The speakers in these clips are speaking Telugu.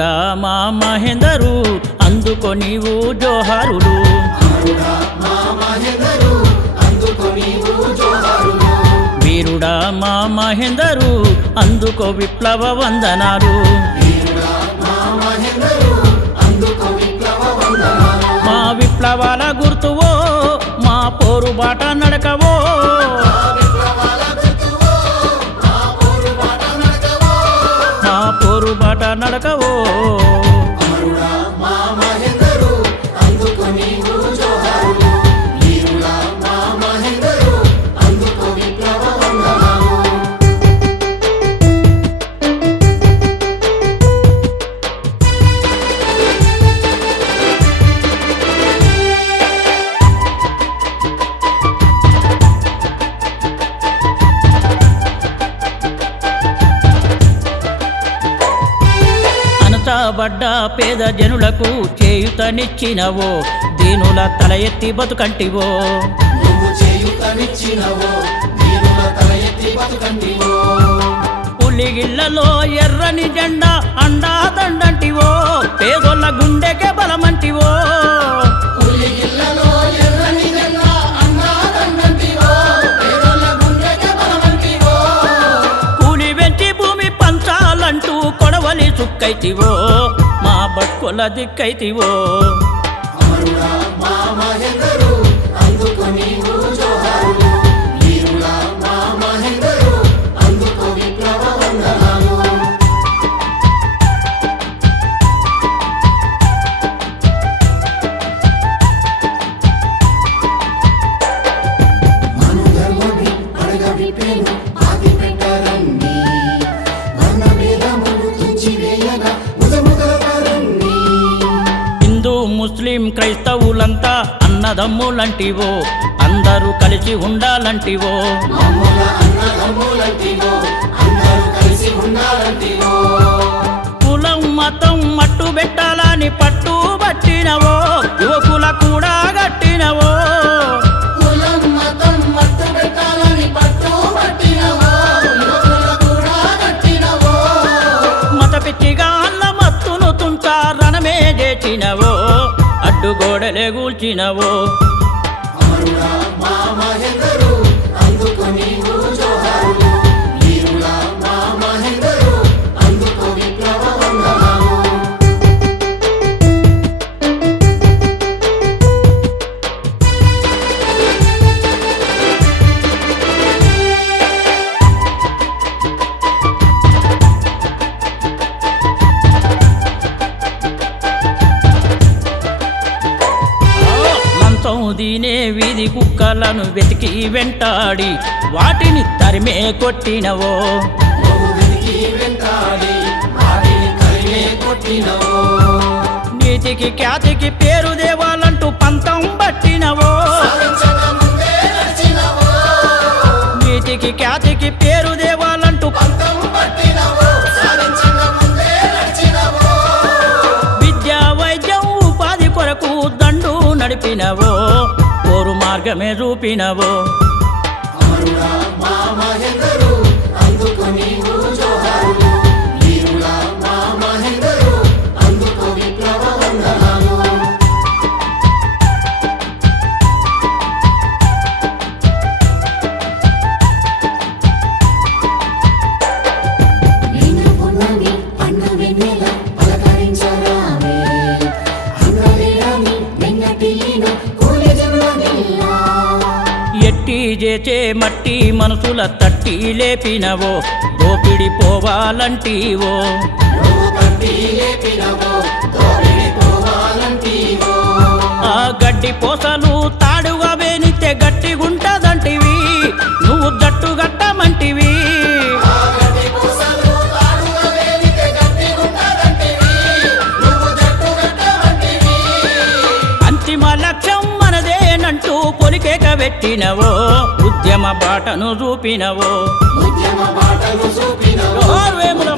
హారుడా మా మహేందరు అందుకో నీవు జోహారులు. వీరుడా మా మహేందరు అందుకో విప్లవ వందనాలు. మా విప్లవాల గుర్తువో మా పోరుబాట నడకవో పోరుబాట పేద జనులకు చేయుతనిచ్చినవో దీనుల తల ఎత్తి బతుకంటివో. నువ్వు చేయుతనిచ్చినవో దీనుల తల ఎత్తి బతుకంటివో. పులిగిళ్ళలో ఎర్రని జెండా అండా దండంటివో పేదోళ్ళ గుండెకే బలమంటివో. పులిగిల్లలో కూలి వెంటి భూమి దిక్కైతివో ముస్లిం క్రైస్తవులంతా అన్నదమ్ములంటివో అందరూ కలిసి ఉండాలంటివో. కులం మతం మట్టు పెట్టాలని పట్టు పట్టినవో యువకుల కూడా గట్టినవో మతం పిచ్చిగా అన్న మత్తును తుంచా రణమే చేసినవో అడ్డుగోడలే కూల్చినవో అమరుడా సౌదీనే వీధి కుక్కలను వెతికి వెంటాడి వాటిని తరిమే కొట్టినవో. నీతికి ఖ్యాతికి పేరు దేవాలంటూ పంతం పట్టినవో. నీతికి ఖ్యాతికి పేరు దేవాలంటూ పంతం పట్టినవో. నడిపినవో. మార్గమే రూపినవో. అందుకు నీవు జోహారులు. చేచే మట్టి మనసుల తట్టి లేపినవో దోపిడి పోవాలంటీవో. ఆ గడ్డి పోసలు తాడుగా వేనితే గట్టిగుంటదంటివి నువ్వు జట్టు గట్టమంటివి అంతిమ లక్ష్యం మనదేనంటూ పొలికేక పెట్టినవో. ఉద్యమ బాటను చూపినవో ఉద్యమ బాటను చూపినవో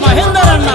మహేందర్ అన్నా.